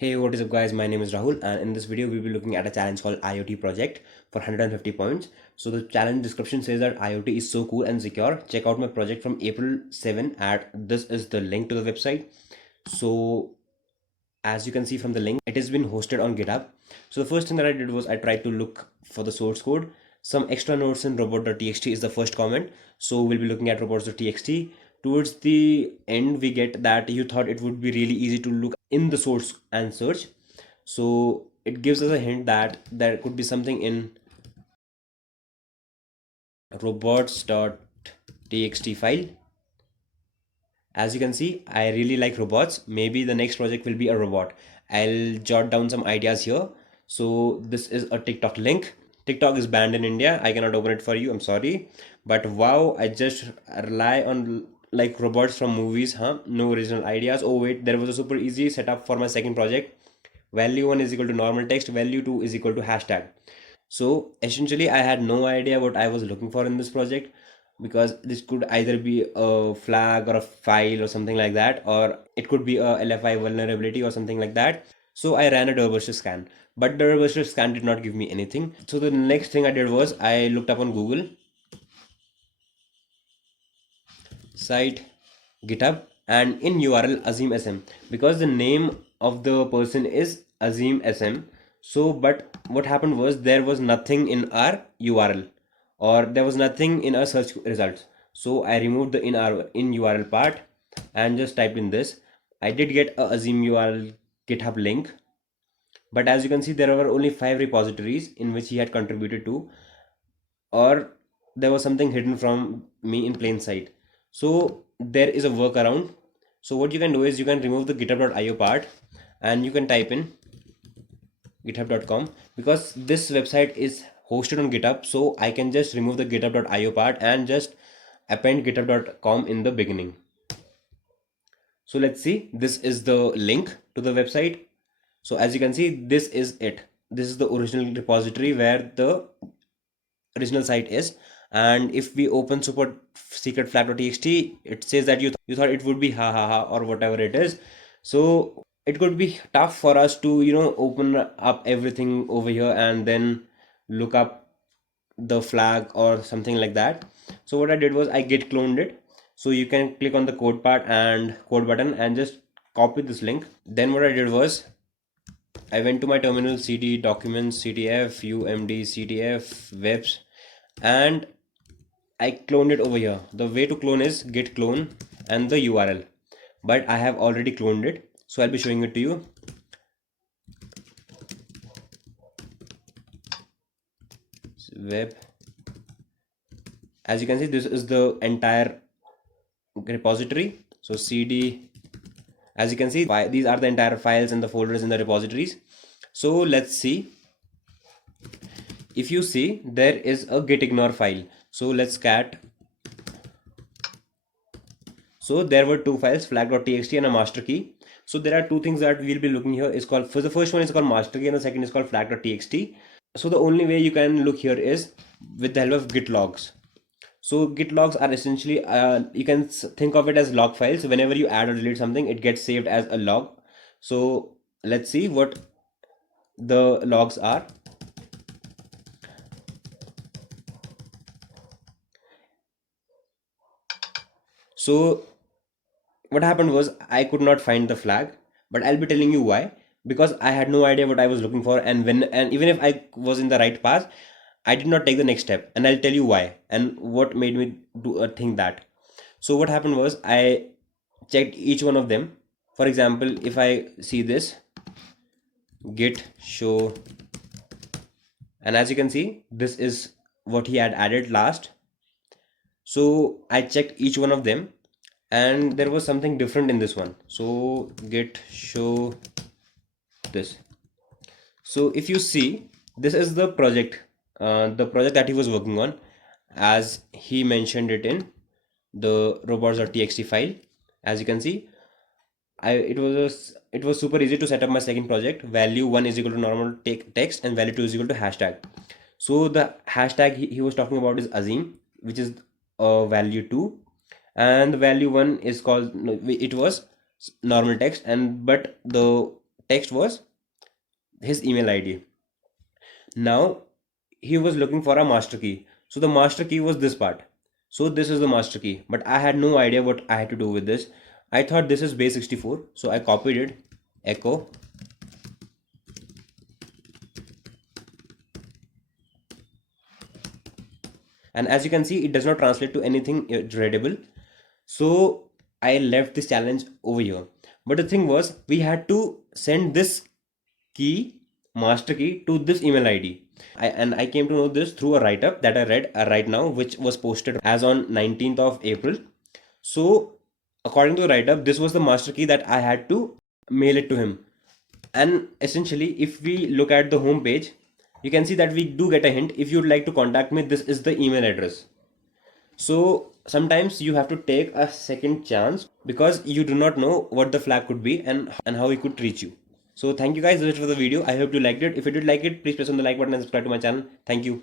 Hey, what is up guys? My name is Rahul and in this video we'll be looking at a challenge called IoT project for 150 points. So the challenge description says that IoT is so cool and secure. Check out my project from April 7 at this is the link to the website. So as you can see from the link, it has been hosted on GitHub. So the first thing that I did was I tried to look for the source code. Some extra notes in robot.txt is the first comment. So we'll be looking at robots.txt. Towards the end, we get that you thought it would be really easy to look in the source and search. So it gives us a hint that there could be something in robots.txt file. As you can see, I really like robots. Maybe the next project will be a robot. I'll jot down some ideas here. So this is a TikTok link. TikTok is banned in India. I cannot open it for you. I'm sorry. But wow, I just rely on like robots from movies, huh? No original ideas. Oh wait, there was a super easy setup for my second project. Value 1 is equal to normal text. Value 2 is equal to hashtag. So essentially, I had no idea what I was looking for in this project because this could either be a flag or a file or something like that, or it could be a LFI vulnerability or something like that. So I ran a Derbyshire scan, but the Derbyshire scan did not give me anything. So the next thing I did was I looked up on Google site GitHub and in URL Azim SM because the name of the person is Azim SM. So, but what happened was there was nothing in our URL or there was nothing in our search results. So I removed the in URL part and just typed in this. I did get a Azim URL GitHub link, but as you can see, there were only 5 repositories in which he had contributed to, or there was something hidden from me in plain sight. So there is a workaround. So what you can do is you can remove the github.io part and you can type in github.com because this website is hosted on GitHub. So I can just remove the github.io part and just append github.com in the beginning. So let's see, this is the link to the website. So as you can see, this is it. This is the original repository where the original site is. And if we open support secret flag.txt, it says that you thought it would be ha ha ha or whatever it is. So it could be tough for us to open up everything over here and then look up the flag or something like that. So what I did was I git cloned it. So you can click on the code part and code button and just copy this link. Then what I did was I went to my terminal, cd documents, ctf, umd, ctf, webs, and I cloned it over here. The way to clone is git clone and the URL, but I have already cloned it, so I'll be showing it to you. Web, as you can see, this is the entire repository. So cd, as you can see, these are the entire files and the folders in the repositories. So let's see. If you see, there is a git ignore file. So let's cat. So there were two files, flag.txt and a master key. So there are two things that we'll be looking here is called, for the first one is called master key and the second is called flag.txt. So the only way you can look here is with the help of git logs. So git logs are essentially, you can think of it as log files. Whenever you add or delete something, it gets saved as a log. So let's see what the logs are. So what happened was I could not find the flag, but I'll be telling you why. Because I had no idea what I was looking for, and even if I was in the right path, I did not take the next step, and I'll tell you why and what made me do think that. So what happened was I checked each one of them. For example, if I see this git show, and as you can see, this is what he had added last. So I checked each one of them and there was something different in this one. So git show this. So if you see, this is the project that he was working on, as he mentioned it in the robots.txt file. As you can see, it was super easy to set up my second project. Value 1 is equal to normal text and value 2 is equal to hashtag. So the hashtag he was talking about is Azim, which is value 2, and the value 1 is called, no, it was normal text, and but the text was his email ID. Now he was looking for a master key. So the master key was this part. So this is the master key, but I had no idea what I had to do with this. I thought this is base 64, so I copied it, echo, and as you can see, it does not translate to anything readable. So I left this challenge over here. But the thing was, we had to send this key, master key, to this email ID. And I came to know this through a write-up that I read right now, which was posted as on 19th of April. So according to the write-up, this was the master key that I had to mail it to him. And essentially, if we look at the home page, you can see that we do get a hint. If you'd like to contact me, this is the email address. So sometimes you have to take a second chance because you do not know what the flag could be and how it could reach you. So thank you guys, that's it for the video. I hope you liked it. If you did like it, please press on the like button and subscribe to my channel. Thank you.